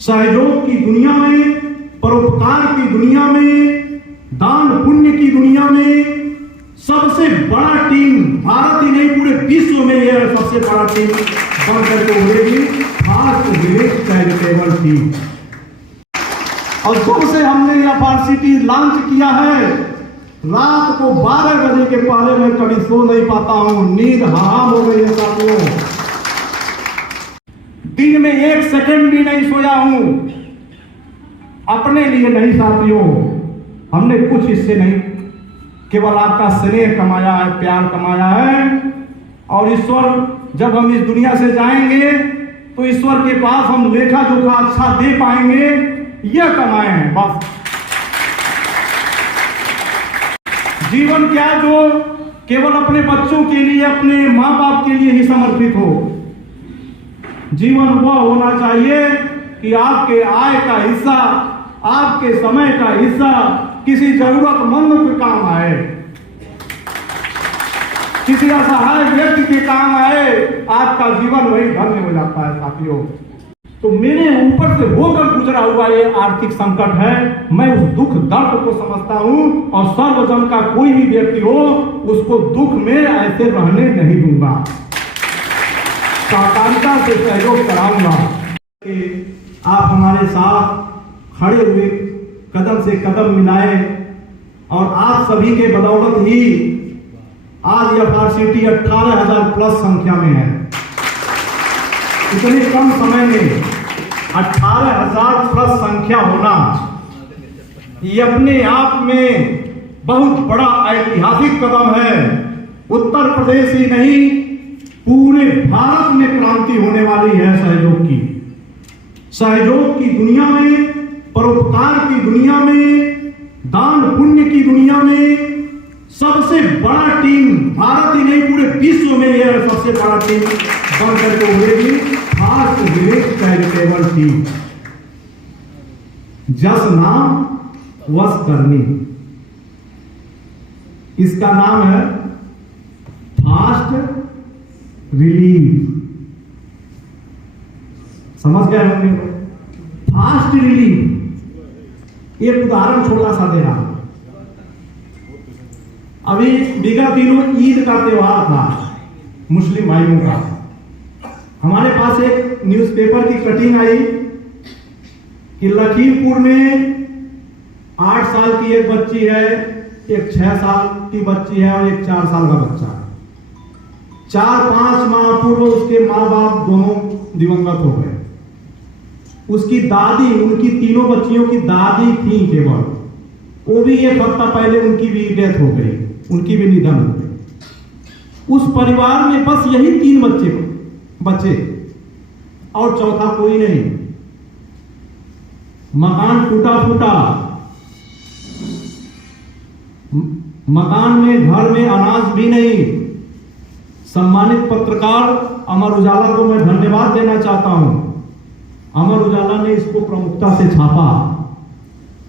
सहयोग की दुनिया में, परोपकार की दुनिया में, दान पुण्य की दुनिया में सबसे बड़ा टीम भारत ही नहीं पूरे विश्व में यह सबसे बड़ा टीम बनकर के उभरेगी, फास्ट विलेज चैरिटेबल टीम। और जब से हमने यह फार्सिटी लॉन्च किया है, रात को 12 बजे के पहले मैं कभी सो नहीं पाता हूं, नींद हराम हो गई है साथियों। दिन में 1 सेकंड भी नहीं सोया हूं, अपने लिए नहीं साथियों। हमने कुछ इससे नहीं, केवल आपका स्नेह कमाया है, प्यार कमाया है। और ईश्वर जब हम इस दुनिया से जाएंगे तो ईश्वर के पास हम लेखा जोखा अच्छा दे पाएंगे, यह कमाए हैं बस। जीवन क्या जो केवल अपने बच्चों के लिए, अपने माँ बाप के लिए ही समर्पित हो। जीवन वह होना चाहिए कि आपके आय का हिस्सा, आपके समय का हिस्सा किसी जरूरतमंद के काम आए, किसी असहाय व्यक्ति के काम आए, आपका जीवन वही धन्य हो जाता है साथियों। तो मेरे ऊपर से होकर गुजरा हुआ ये आर्थिक संकट है, मैं उस दुख दर्द को समझता हूं और सर्वजन का कोई भी व्यक्ति हो उसको दुख में ऐसे रहने नहीं दूंगा, सहकारिता से सहयोग कराऊंगा। आप हमारे साथ खड़े हुए कदम से कदम मिलाए और आप सभी के बदौलत ही आज यह फार्सिटी 18,000 प्लस संख्या में है। इतने कम समय में 18,000 प्लस संख्या होना ये अपने आप में बहुत बड़ा ऐतिहासिक कदम है। उत्तर प्रदेश ही नहीं पूरे भारत में क्रांति होने वाली है सहयोग की। सहयोग की दुनिया में, परोपकार की दुनिया में, दान पुण्य की दुनिया में सबसे बड़ा टीम भारत ही नहीं पूरे विश्व में यह सबसे बड़ा टीम बनकर के उभरेगी, फास्ट विलेज चैरिटेबल टीम। जस नाम वस करनी, इसका नाम है फास्ट रिलीफ। समझ गए होंगे? Fast relief. एक उदाहरण छोटा सा दे रहा हूं। अभी विगत दिनों ईद का त्योहार था मुस्लिम भाइयों का। हमारे पास एक न्यूज़पेपर की कटिंग आई कि लखीमपुर में 8 साल की एक बच्ची है, एक 6 साल की बच्ची है और एक 4 साल का बच्चा है। 4-5 माह पूर्व उसके माँ बाप दोनों दिवंगत हो गए। उसकी दादी, उनकी तीनों बच्चियों की दादी थी केवल, वो भी 1 हफ्ता पहले उनकी भी डेथ हो गई, उनकी भी निधन हो गई। उस परिवार में बस यही 3 बच्चे और चौथा कोई नहीं। मकान टूटा फूटा, मकान में, घर में अनाज भी नहीं। सम्मानित पत्रकार अमर उजाला को मैं धन्यवाद देना चाहता हूं। अमर उजाला ने इसको प्रमुखता से छापा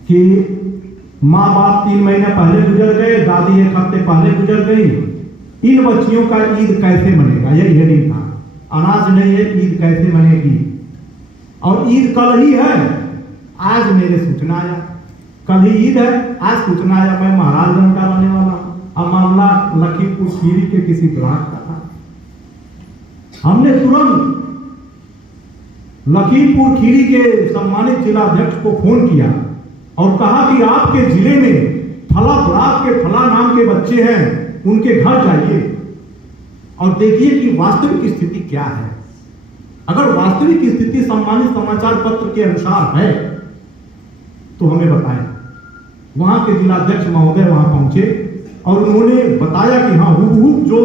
कि माँ बाप 3 महीने पहले गुजर गए, दादी 1 हफ्ते पहले गुजर गई, इन बच्चियों का ईद कैसे मनेगा? यही हेडिंग था। अनाज नहीं है, ईद कैसे मनेगी? और ईद कल ही है, आज मेरे सूचना आया, कल ही ईद है, आज सूचना आया। मैं महाराजगंज का रहने वाला हूं, अब मामला लखीमपुर खीरी के किसी ब्लॉक का था। हमने तुरंत लखीमपुर खीरी के सम्मानित जिलाध्यक्ष को फोन किया और कहा कि आपके जिले में फला ब्लॉक के फला नाम के बच्चे हैं, उनके घर जाइए और देखिए कि वास्तविक स्थिति क्या है। अगर वास्तविक स्थिति सम्मानित समाचार पत्र के अनुसार है तो हमें बताएं। वहां के जिलाध्यक्ष महोदय वहां पहुंचे और उन्होंने बताया कि हाँ, हुबहू जो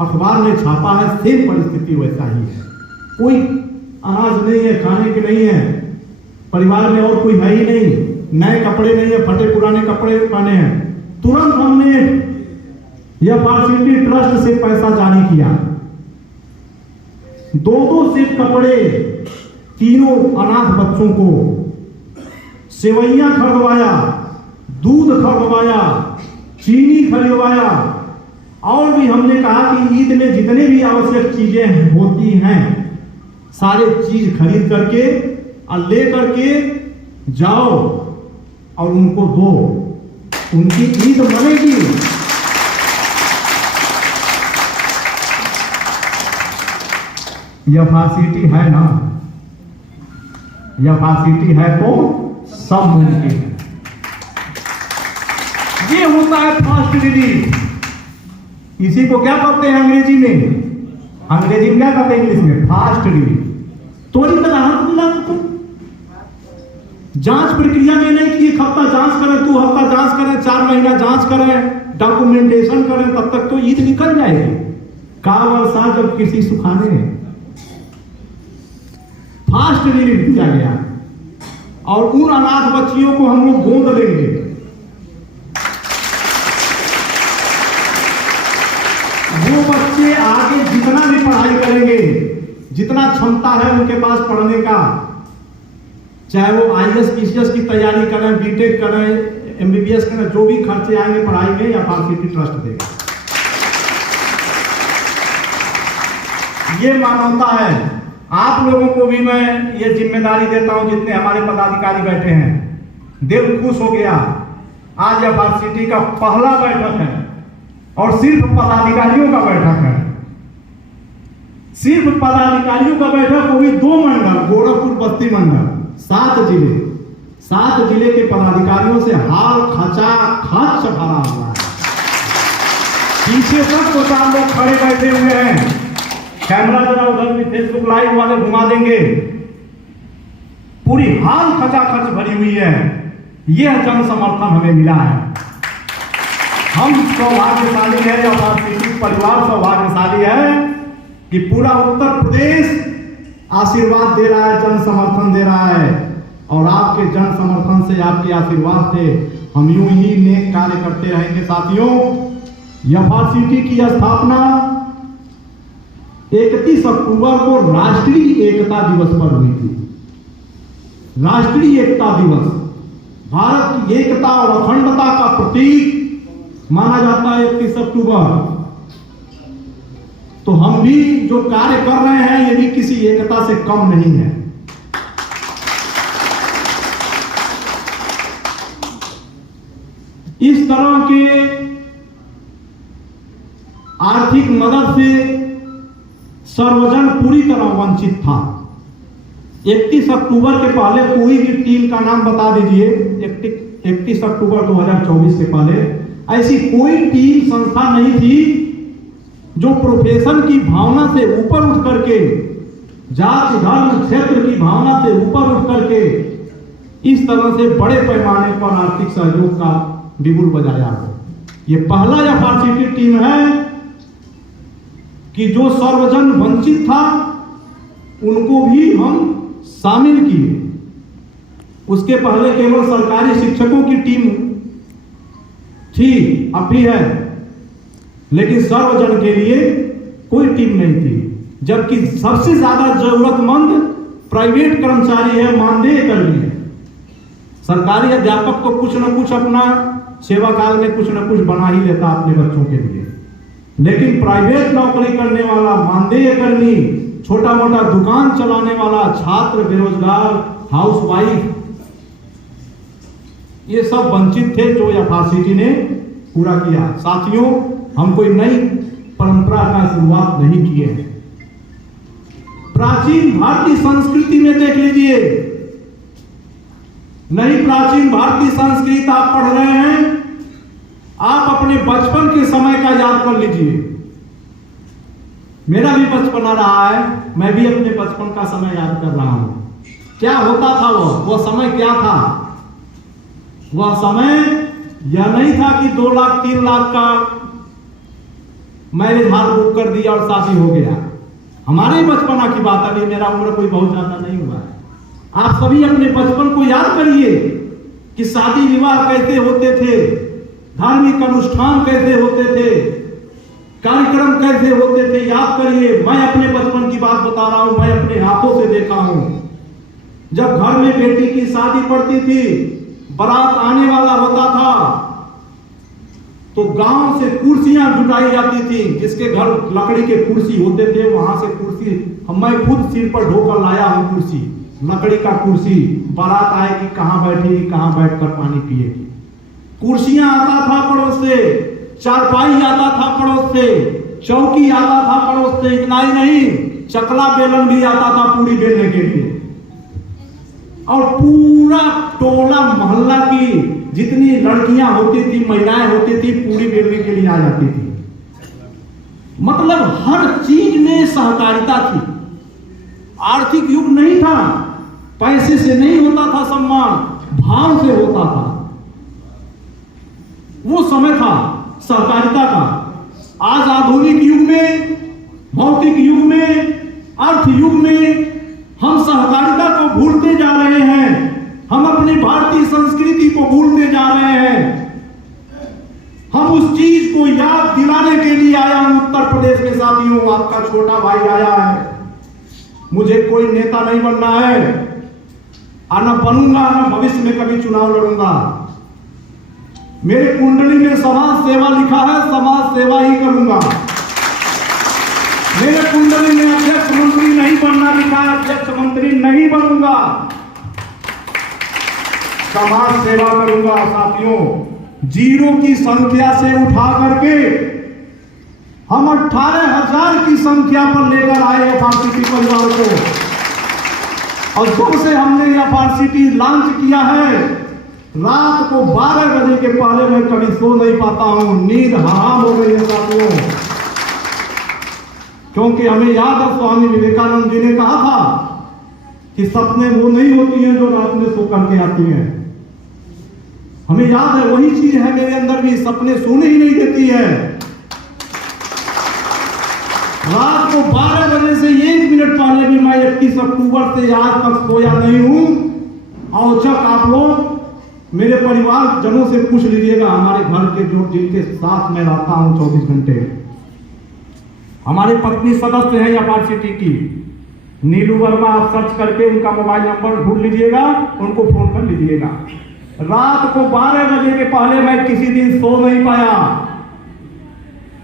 अखबार ने छापा है सेम परिस्थिति वैसा ही है। कोई अनाज नहीं है, खाने के नहीं है, परिवार में और कोई है ही नहीं, नए कपड़े नहीं है, फटे पुराने कपड़े पहने हैं। तुरंत हमने यह फार्सिटी ट्रस्ट से पैसा जारी किया। 2-2 सेट कपड़े तीनों अनाथ बच्चों को, सेवैयां खरीदवाया, दूध खरीदवाया, चीनी खरीदवाया और भी हमने कहा कि ईद में जितने भी आवश्यक चीजें होती हैं सारे चीज खरीद करके और ले करके जाओ और उनको दो, उनकी ईद मनेगी। यह फैसिलिटी है ना, यह फैसिलिटी है तो सब मुमकिन है। ये होता है फास्ट रिलीफ। इसी को क्या कहते हैं अंग्रेजी में? अंग्रेजी में क्या कहते हैं? इंग्लिश में फास्ट रिलीफ। तो राहत मिला तो जांच प्रक्रिया में नहीं कि एक हफ्ता जांच करें, 2 हफ्ता जांच करें, 4 महीना जांच करें, डॉक्यूमेंटेशन करें, तब तक तो ईद निकल जाएगी। का वर्षा जब किसी सुखाने फास्ट रिलीफ दिया गया और उन अनाथ बच्चियों को हम लोग गोद लेंगे। वो बच्चे आगे जितना भी पढ़ाई करेंगे, जितना क्षमता है उनके पास पढ़ने का, चाहे वो IAS PCS की तैयारी करें, बीटेक करें, MBBS करें, जो भी खर्चे आएंगे पढ़ाई में या फैसिलिटी ट्रस्ट देगा। ये मानवता है। आप लोगों को भी मैं ये जिम्मेदारी देता हूं, जितने हमारे पदाधिकारी बैठे हैं, दिल खुश हो गया। आज यह फैसिलिटी का पहला बैठक है और सिर्फ पदाधिकारियों का बैठक है, सिर्फ पदाधिकारियों का बैठक। वो भी 2 मंडल, गोरखपुर बस्ती मंडल, 7 जिले के पदाधिकारियों से हाल खचा खच भरा हुआ है। पीछे तक तो 4 लोग खड़े बैठे हुए हैं। कैमरा जरा उधर भी फेसबुक लाइव वाले घुमा देंगे। पूरी हाल खचा खच भरी हुई है। यह जन समर्थन हमें मिला है। हम सौभाग्यशाली है, या परिवार सौभाग्यशाली है कि पूरा उत्तर प्रदेश आशीर्वाद दे रहा है, जन समर्थन दे रहा है। और आपके जन समर्थन से, आपके आशीर्वाद से हम यूं ही नेक कार्य करते रहेंगे। साथियों, यह फैसिलिटी की स्थापना 31 अक्टूबर को राष्ट्रीय एकता दिवस पर हुई थी। राष्ट्रीय एकता दिवस भारत की एकता और अखंडता का प्रतीक माना जाता है 31 अक्टूबर। तो हम भी जो कार्य कर रहे हैं, ये भी किसी एकता से कम नहीं है। इस तरह के आर्थिक मदद से सर्वजन पूरी तरह वंचित था। 31 अक्टूबर के पहले कोई भी टीम का नाम बता दीजिए। 31 अक्टूबर 2024 के पहले ऐसी कोई टीम संस्था नहीं थी जो प्रोफेशन की भावना से ऊपर उठ करके, जाति धर्म क्षेत्र की भावना से ऊपर उठ करके इस तरह से बड़े पैमाने पर आर्थिक सहयोग का बिगुल बजाया हो। ये पहला या फैसिलिटी टीम है कि जो सर्वजन वंचित था उनको भी हम शामिल किए। उसके पहले केवल सरकारी शिक्षकों की टीम थी, अब भी है, लेकिन सर्वजन के लिए कोई टीम नहीं थी। जबकि सबसे ज्यादा जरूरतमंद प्राइवेट कर्मचारी है, मानदेय कर्मी है। सरकारी अध्यापक तो कुछ न कुछ अपना सेवा काल में कुछ न कुछ बना ही लेता अपने बच्चों के लिए, लेकिन प्राइवेट नौकरी करने वाला मानदेय कर्मी, छोटा मोटा दुकान चलाने वाला, छात्र, बेरोजगार, हाउसवाइफ, ये सब वंचित थे, जो यह फैसिलिटी ने पूरा किया। साथियों, हम कोई नई परंपरा का शुरुआत नहीं किए हैं। प्राचीन भारतीय संस्कृति में देख लीजिए, नई प्राचीन भारतीय संस्कृति आप पढ़ रहे हैं, आप अपने बचपन के समय का याद कर लीजिए। मेरा भी बचपना रहा है, मैं भी अपने बचपन का समय याद कर रहा हूं। क्या होता था वो समय क्या था? वह समय यह नहीं था कि 2 लाख 3 लाख का मैरिज हॉल बुक कर दिया और शादी हो गया। हमारे बचपना की बात, अभी मेरा उम्र कोई बहुत ज्यादा नहीं हुआ है। आप सभी अपने बचपन को याद करिए कि शादी विवाह कैसे होते थे, धार्मिक अनुष्ठान कैसे होते थे, कार्यक्रम कैसे होते थे, याद करिए। मैं अपने बचपन की बात बता रहा हूं, मैं अपने हाथों से देखा हूं। जब घर में बेटी की शादी पड़ती थी, बारात आने वाला होता था, तो गांव से कुर्सियां जुटाई जाती थी। जिसके घर लकड़ी के कुर्सी होते थे, वहां से कुर्सी मैं खुद सिर पर ढोकर लाया हूं कुर्सी। लकड़ी का कुर्सी, बारात आएगी कहां बैठेगी, कहां बैठकर पानी पिएगी। कुर्सियां आता था पड़ोस से, चारपाई आता था पड़ोस से, चौकी आता था पड़ोस से। इतना ही नहीं, चकला बेलन भी आता था पूरी बेलने के लिए। और पूरा टोला मोहल्ला की जितनी लड़कियां होती थी, महिलाएं होती थी, पूरी बेलने के लिए आ जाती थी। मतलब हर चीज में सहकारिता थी। आर्थिक युग नहीं था, पैसे से नहीं होता था सम्मान, भाव से होता था। वो समय था सहकारिता का। आज आधुनिक युग में, भौतिक युग में, अर्थ युग में हम सहकारिता को भूलते जा रहे हैं। हम अपनी भारतीय संस्कृति को भूलते जा रहे हैं। हम उस चीज को याद दिलाने के लिए आया हूं उत्तर प्रदेश में। साथियों, आपका छोटा भाई आया है। मुझे कोई नेता नहीं बनना है, और न बनूंगा, न भविष्य में कभी चुनाव लड़ूंगा। मेरे कुंडली में समाज सेवा लिखा है, समाज सेवा ही करूंगा। मेरे कुंडली में अध्यक्ष मंत्री नहीं बनना लिखा है, अध्यक्ष मंत्री नहीं बनूंगा, समाज सेवा करूंगा। साथियों, जीरो की संख्या से उठा करके हम 18,000 की संख्या पर लेकर आए एफआरसीटी परिवार को। और जब से हमने एफआरसीटी लॉन्च किया है, रात को 12 बजे के पहले मैं कभी सो नहीं पाता हूं, नींद हराम हो गई है साथियों। क्योंकि हमें याद है, स्वामी विवेकानंद जी ने कहा था कि सपने वो नहीं होती हैं जो रात में सो करके आती हैं। हमें याद है, वही चीज है मेरे अंदर भी, सपने सोने ही नहीं देती है। रात को 12 बजे से 1 मिनट पहले भी मैं 31 अक्टूबर से आज तक सोया नहीं हूं। और जब आप लोग मेरे परिवार जनों से पूछ लीजिएगा, हमारे घर के जो जिनके साथ मैं रहता हूं 24 घंटे, हमारी पत्नी सदस्य है एफआरसीटी की, नीलू वर्मा। आप सर्च करके उनका मोबाइल नंबर ढूंढ लीजिएगा, उनको फोन कर लीजिएगा। रात को 12 बजे के पहले मैं किसी दिन सो नहीं पाया।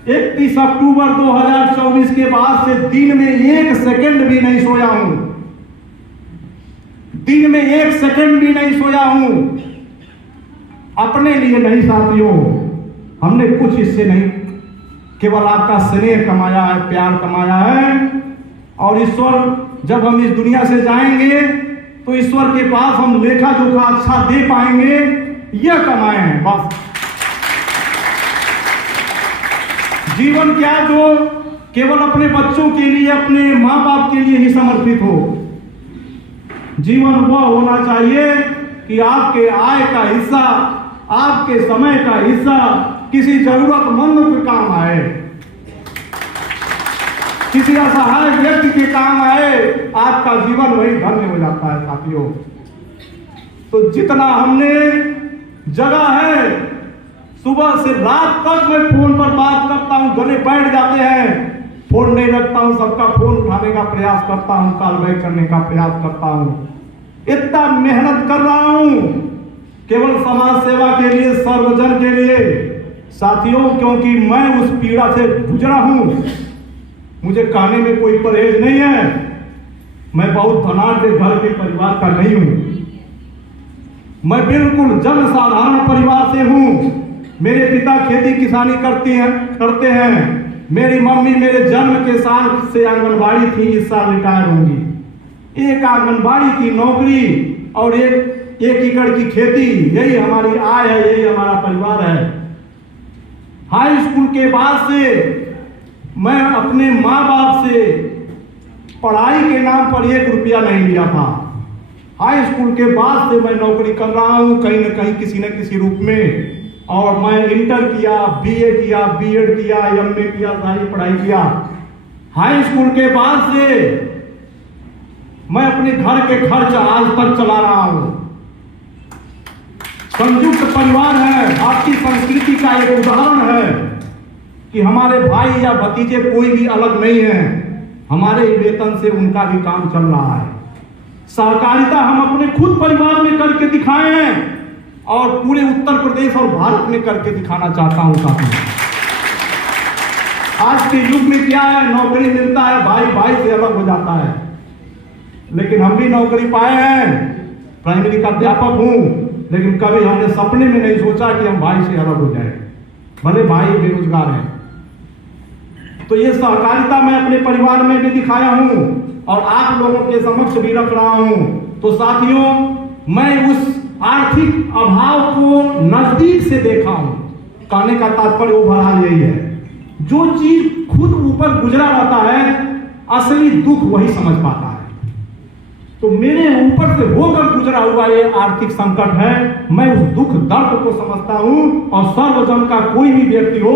31 अक्टूबर 2024 के बाद से दिन में 1 सेकंड भी नहीं सोया हूं, दिन में 1 सेकंड भी नहीं सोया हूं। अपने लिए नहीं साथियों, हमने कुछ इससे नहीं, केवल आपका स्नेह कमाया है, प्यार कमाया है। और ईश्वर जब हम इस दुनिया से जाएंगे तो ईश्वर के पास हम लेखा जोखा अच्छा दे पाएंगे, यह कमाए हैं बस। जीवन क्या जो केवल अपने बच्चों के लिए, अपने माँ बाप के लिए ही समर्पित हो। जीवन वह होना चाहिए कि आपके आय का हिस्सा, आपके समय का हिस्सा किसी जरूरतमंद के काम आए, किसी असहाय व्यक्ति के काम आए। आपका जीवन वही धन्य हो जाता है साथियों। तो जितना हमने जगह है, सुबह से रात तक मैं फोन पर बात करता हूं, गले बैठ जाते हैं, फोन नहीं रखता हूं, सबका फोन उठाने का प्रयास करता हूं, कॉल बैक करने का प्रयास करता हूं। इतना मेहनत कर रहा हूं केवल समाज सेवा के लिए, सर्वजन के लिए साथियों, क्योंकि मैं उस पीड़ा से गुजरा हूं। मुझे कहने में कोई परहेज नहीं है, मैं बहुत धनाढ्य घर के परिवार का नहीं हूं। मैं बिल्कुल जन साधारण परिवार से हूं। मेरे पिता खेती किसानी करते हैं। मेरी मम्मी मेरे जन्म के साल से आंगनबाड़ी थी, इस साल रिटायर होंगी। एक आंगनबाड़ी की नौकरी और एक एकड़ की खेती, यही हमारी आय है, यही हमारा परिवार है। हाई स्कूल के बाद से मैं अपने माँ बाप से पढ़ाई के नाम पर 1 रुपया नहीं लिया था। हाई स्कूल के बाद से मैं नौकरी कर रहा हूँ कहीं न कहीं, किसी न किसी रूप में। और मैं इंटर किया, बीए किया, बीएड किया, एमए किया, सारी पढ़ाई किया। हाई स्कूल के बाद से मैं अपने घर के खर्च आज तक चला रहा हूँ। संयुक्त परिवार है, भारतीय संस्कृति का एक उदाहरण है कि हमारे भाई या भतीजे कोई भी अलग नहीं है, हमारे वेतन से उनका भी काम चल रहा है। सहकारिता हम अपने खुद परिवार में करके दिखाए हैं और पूरे उत्तर प्रदेश और भारत में करके दिखाना चाहता हूं साथियों। आज के युग में क्या है, नौकरी मिलता है, भाई भाई से अलग हो जाता है। लेकिन हम भी नौकरी पाए हैं, प्राइमरी का अध्यापक हूं, लेकिन कभी हमने सपने में नहीं सोचा कि हम भाई से अलग हो जाए, भले भाई बेरोजगार हैं। तो ये सहकारिता मैं अपने परिवार में भी दिखाया हूं और आप लोगों के समक्ष भी रख रहा हूं। तो साथियों, मैं उस आर्थिक अभाव को नजदीक से देखा हूं। कहने का तात्पर्य ओवरऑल यही है, जो चीज खुद ऊपर गुजरा रहता है, असली दुख वही समझ पाता है। तो मेरे ऊपर से होकर गुजरा हुआ ये आर्थिक संकट है, मैं उस दुख दर्द को समझता हूं और सर्वजन का कोई भी व्यक्ति हो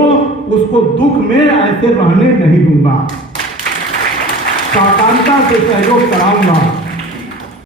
उसको दुख में ऐसे रहने नहीं दूंगा, सहकारिता से सहयोग कराऊंगा।